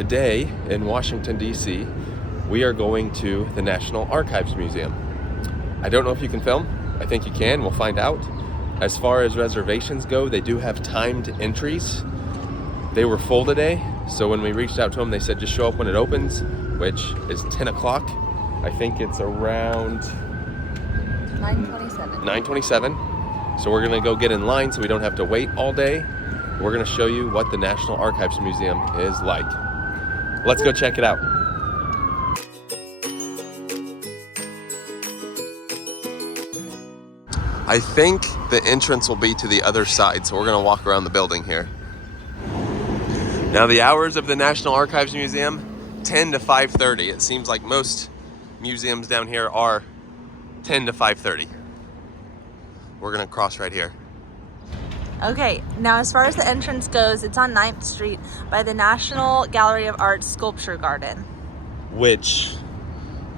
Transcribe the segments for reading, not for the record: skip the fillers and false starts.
today in Washington, D.C., we are going to the National Archives Museum. I don't know if you can film. I think you can. We'll find out. As far as reservations go, they do have timed entries. They were full today, so when we reached out to them, they said just show up when it opens, which is 10 o'clock. I think it's around 9:27. So we're gonna go get in line so we don't have to wait all day. We're gonna show you what the National Archives Museum is like. Let's go check it out. I think the entrance will be to the other side, so we're gonna walk around the building here. Now the hours of the National Archives Museum, 10 to 5:30. It seems like most museums down here are 10 to 5:30. We're gonna cross right here. Okay, now as far as the entrance goes, it's on 9th Street by the National Gallery of Art Sculpture Garden. Which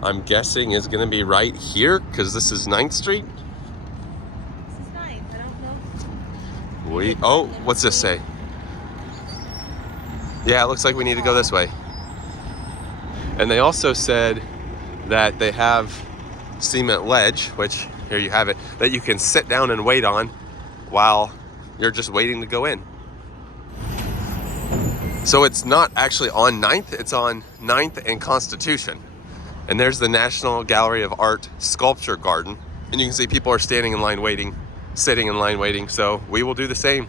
I'm guessing is gonna be right here, because this is 9th Street? This is 9th, I don't know. Oh, what's this say? Yeah, it looks like we need to go this way. And they also said that they have cement ledge, which here you have it, that you can sit down and wait on while you're just waiting to go in. So it's not actually on 9th, it's on 9th and Constitution. And there's the National Gallery of Art Sculpture Garden. And you can see people are standing in line waiting, sitting in line waiting. So we will do the same.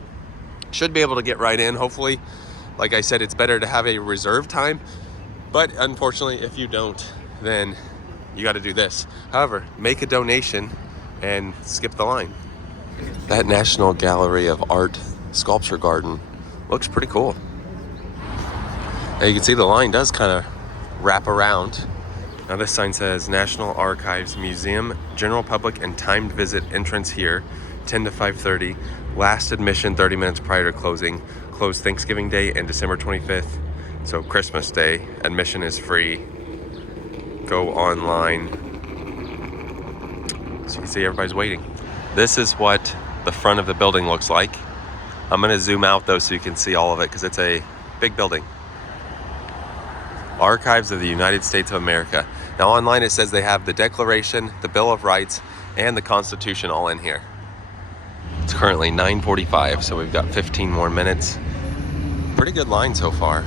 Should be able to get right in, hopefully. Like I said, it's better to have a reserve time. But unfortunately, if you don't, then you got to do this. However, make a donation and skip the line. That National Gallery of Art Sculpture Garden looks pretty cool. Now you can see the line does kind of wrap around. Now this sign says National Archives Museum, general public and timed visit entrance here, 10 to 5:30. Last admission 30 minutes prior to closing. Closed Thanksgiving Day and December 25th. So Christmas Day. Admission is free. Go online. So you can see everybody's waiting. This is what the front of the building looks like. I'm gonna zoom out though so you can see all of it because it's a big building. Archives of the United States of America. Now online it says they have the Declaration, the Bill of Rights, and the Constitution all in here. It's currently 9:45, so we've got 15 more minutes. Pretty good line so far.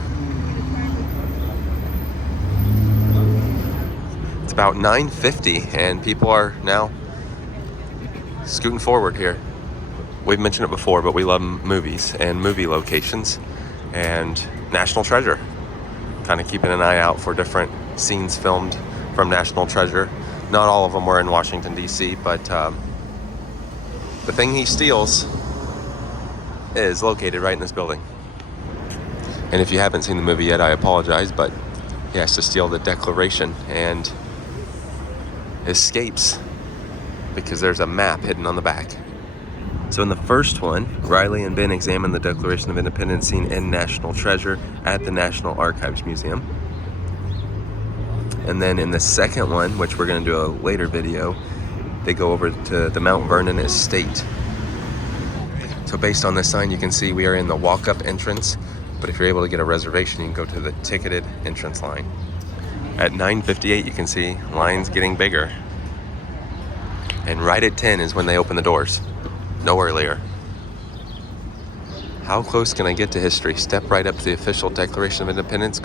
It's about 9:50 and people are now scooting forward here. We've mentioned it before, but we love movies and movie locations and National Treasure. Kind of keeping an eye out for different scenes filmed from National Treasure. Not all of them were in Washington, D.C., but the thing he steals is located right in this building. And if you haven't seen the movie yet, I apologize, but he has to steal the Declaration and escapes because there's a map hidden on the back. So in the first one, Riley and Ben examine the Declaration of Independence seen in National Treasure at the National Archives Museum. And then in the second one, which we're going to do a later video, they go over to the Mount Vernon Estate. So based on this sign, you can see we are in the walk-up entrance, but if you're able to get a reservation, you can go to the ticketed entrance line. At 9:58, you can see lines getting bigger. And right at 10 is when they open the doors. No earlier. How close can I get to history? Step right up to the official Declaration of Independence,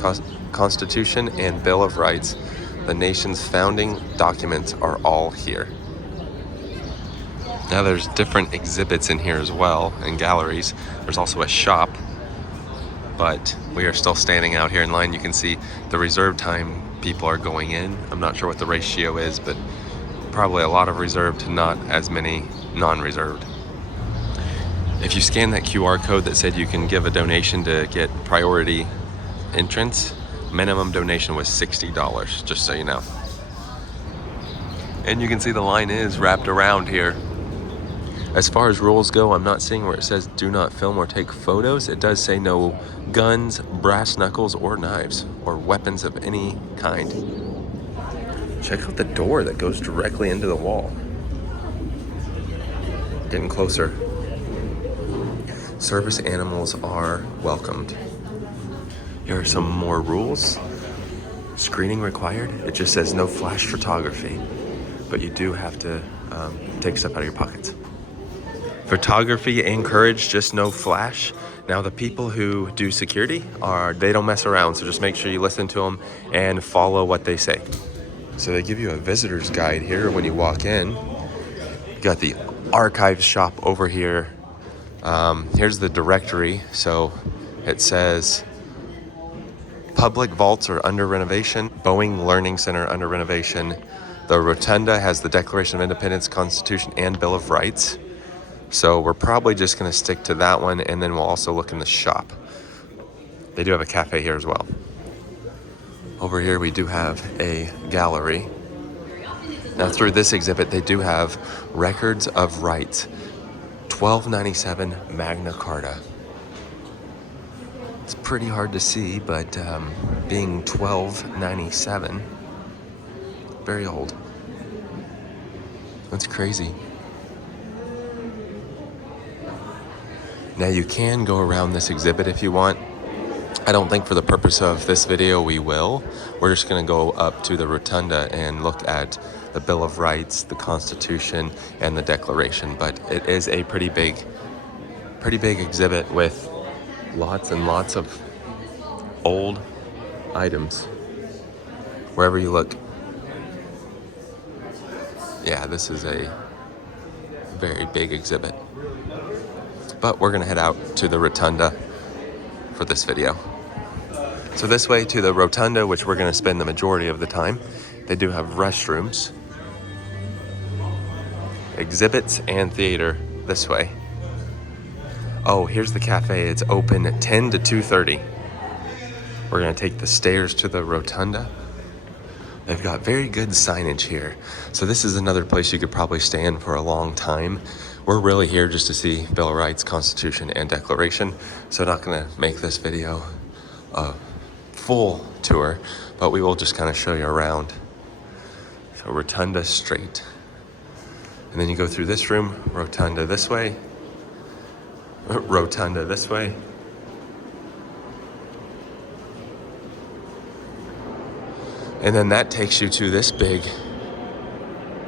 Constitution, and Bill of Rights. The nation's founding documents are all here. Now there's different exhibits in here as well, and galleries. There's also a shop, but we are still standing out here in line. You can see the reserve time people are going in. I'm not sure what the ratio is, but probably a lot of reserved to not as many non-reserved. If you scan that QR code that said you can give a donation to get priority entrance, minimum donation was $60, just so you know. And you can see the line is wrapped around here. As far as rules go, I'm not seeing where it says do not film or take photos. It does say no guns, brass knuckles, or knives, or weapons of any kind. Check out the door that goes directly into the wall. Getting closer. Service animals are welcomed. Here are some more rules. Screening required. It just says no flash photography, but you do have to take stuff out of your pockets. Photography encouraged, just no flash. Now the people who do security they don't mess around, so just make sure you listen to them and follow what they say. So they give you a visitor's guide here when you walk in. You got the archives shop over here. Here's the directory. So it says public vaults are under renovation. Boeing Learning Center under renovation. The Rotunda has the Declaration of Independence, Constitution, and Bill of Rights. So we're probably just going to stick to that one, and then we'll also look in the shop. They do have a cafe here as well. Over here we do have a gallery. Now through this exhibit they do have Records of Rights, 1297 Magna Carta. It's pretty hard to see, but being 1297, very old. That's crazy. Now you can go around this exhibit if you want. I don't think for the purpose of this video we will. We're just gonna go up to the Rotunda and look at the Bill of Rights, the Constitution, and the Declaration. But it is a pretty big exhibit with lots and lots of old items. Wherever you look. Yeah, this is a very big exhibit. But we're gonna head out to the Rotunda for this video. So this way to the Rotunda, which we're gonna spend the majority of the time. They do have restrooms, exhibits, and theater this way. Oh, here's the cafe. It's open at 10 to 2:30. We're gonna take the stairs to the Rotunda. They've got very good signage here. So this is another place you could probably stay in for a long time. We're really here just to see Bill of Rights, Constitution, and Declaration. So not gonna make this video a full tour, but we will just kind of show you around. So Rotunda straight. And then you go through this room, Rotunda this way, Rotunda this way. And then that takes you to this big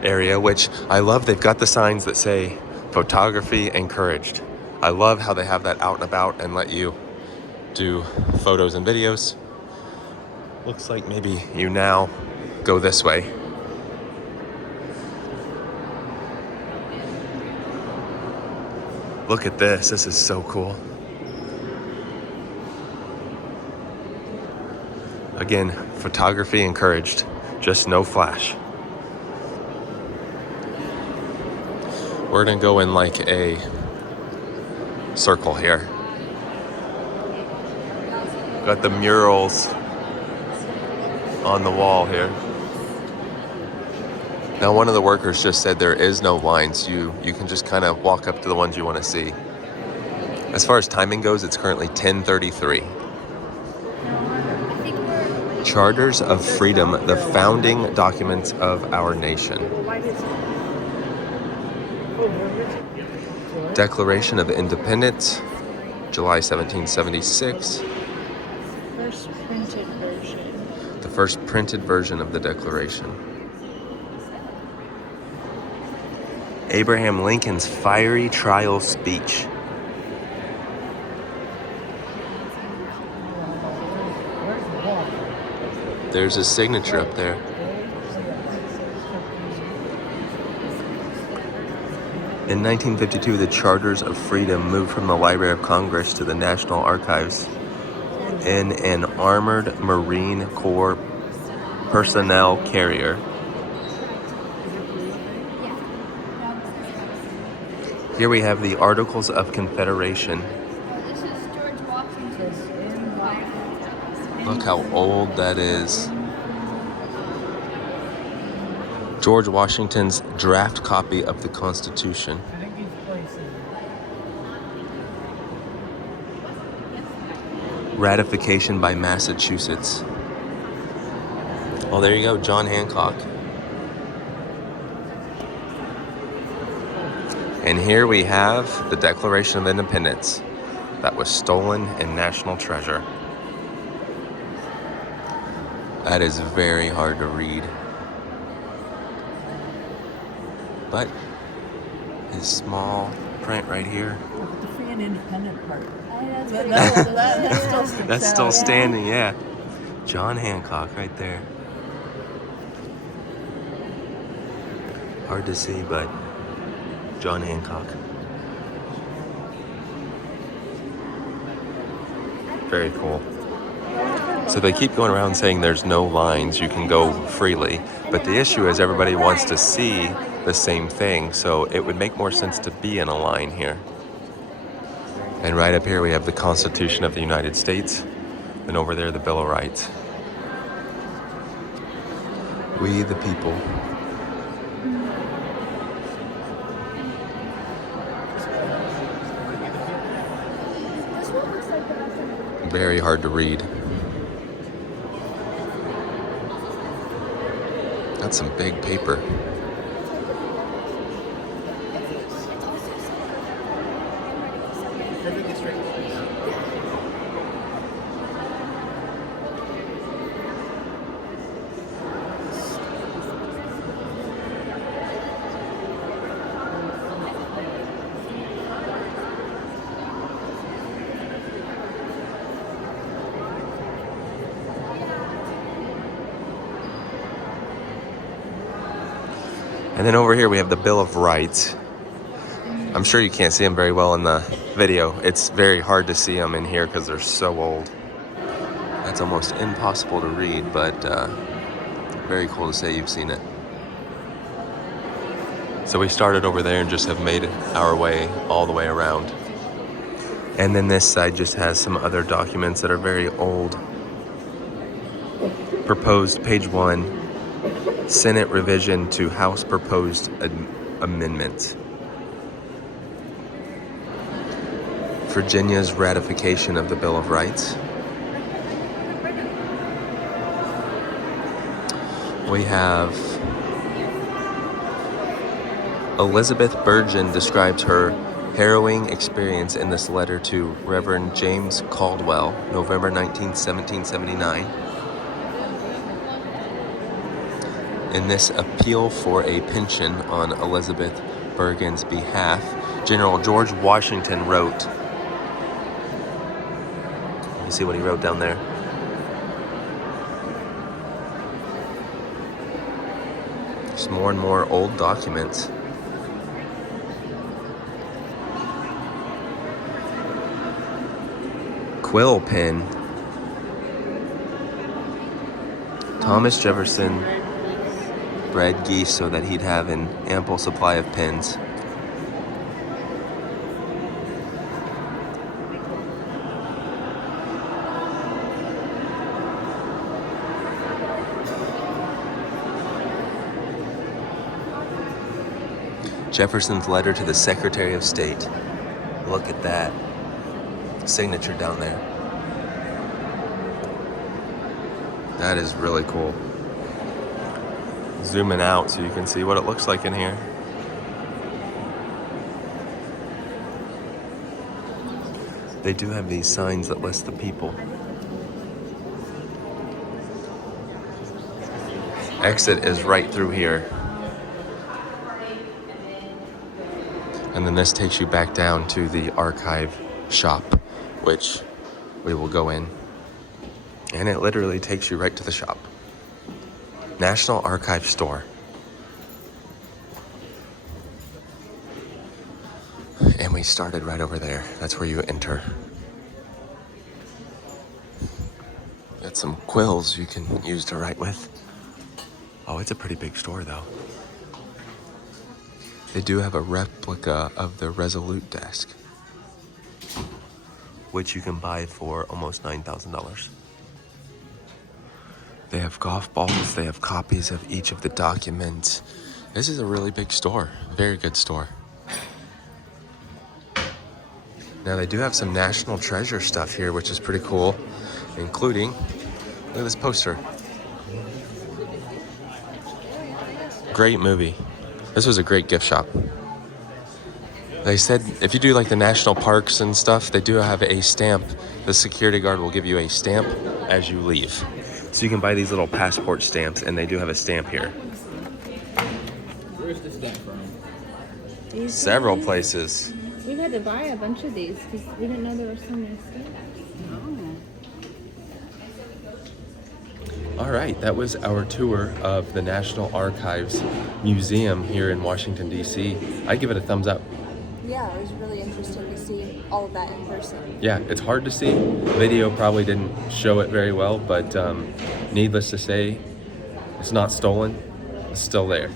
area, which I love. They've got the signs that say photography encouraged. I love how they have that out and about and let you do photos and videos. Looks like maybe you now go this way. Look at this. This is so cool. Again, photography encouraged, just no flash. We're gonna go in like a circle here. Got the murals on the wall here. Now one of the workers just said there is no lines. You can just kind of walk up to the ones you want to see. As far as timing goes, it's currently 10:33. Charters of Freedom, the founding documents of our nation. Declaration of Independence, July 1776. First printed version. The first printed version of the Declaration. Abraham Lincoln's fiery trial speech. There's his signature up there. In 1952, the Charters of Freedom moved from the Library of Congress to the National Archives in an armored Marine Corps personnel carrier. Here we have the Articles of Confederation. This is George Washington. Look how old that is. George Washington's draft copy of the Constitution. Ratification by Massachusetts. Well, there you go, John Hancock. And here we have the Declaration of Independence that was stolen in National Treasure. That is very hard to read. But his small print right here. The free and independent part. That's pretty That cool. still sticks That's out. still standing, yeah. John Hancock right there. Hard to see, but John Hancock. Very cool. So they keep going around saying there's no lines, you can go freely. But the issue is everybody wants to see the same thing, so it would make more sense to be in a line here. And right up here we have the Constitution of the United States, and over there the Bill of Rights. We the people. This one looks like the best one. Very hard to read. That's some big paper. And then over here we have the Bill of Rights. I'm sure you can't see them very well in the video. It's very hard to see them in here because they're so old. That's almost impossible to read, but very cool to say you've seen it. So we started over there and just have made our way all the way around. And then this side just has some other documents that are very old. Proposed, page 1. Senate revision to House proposed amendment. Virginia's ratification of the Bill of Rights. We have Elizabeth Burgeon describes her harrowing experience in this letter to Reverend James Caldwell, November 19, 1779. In this appeal for a pension on Elizabeth Burgeon's behalf, General George Washington wrote. You see what he wrote down there? Just more and more old documents. Quill pen. Thomas Jefferson bred geese so that he'd have an ample supply of pens. Jefferson's letter to the Secretary of State. Look at that signature down there. That is really cool. Zooming out so you can see what it looks like in here. They do have these signs that list the people. Exit is right through here. And then this takes you back down to the archive shop, which we will go in. And it literally takes you right to the shop. National Archive Store. And we started right over there. That's where you enter. Got some quills you can use to write with. Oh, it's a pretty big store though. They do have a replica of the Resolute desk, which you can buy for almost $9,000. They have golf balls, they have copies of each of the documents. This is a really big store, very good store. Now they do have some National Treasure stuff here, which is pretty cool, including, look at this poster. Great movie. This was a great gift shop. They said if you do like the national parks and stuff, they do have a stamp. The security guard will give you a stamp as you leave. So you can buy these little passport stamps, and they do have a stamp here. Where's this stamp from? Several places. We had to buy a bunch of these because we didn't know there were so many stamps. All right, that was our tour of the National Archives Museum here in Washington, D.C. I'd give it a thumbs up. Yeah, it was really interesting to see all of that in person. Yeah, it's hard to see. Video probably didn't show it very well, but needless to say, it's not stolen. It's still there.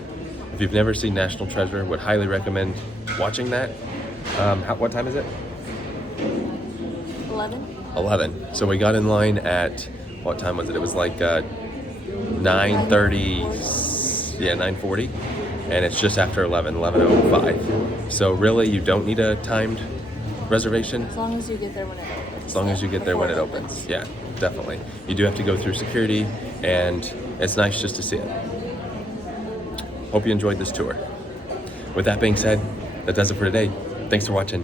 If you've never seen National Treasure, would highly recommend watching that. What time is it? 11? 11. So we got in line at, what time was it? It was like 9:30, yeah, 9:40. And it's just after 11:05. So really, you don't need a timed reservation. As long as you get there when it opens. As long as you get there when it opens. Yeah, definitely. You do have to go through security, and it's nice just to see it. Hope you enjoyed this tour. With that being said, that does it for today. Thanks for watching.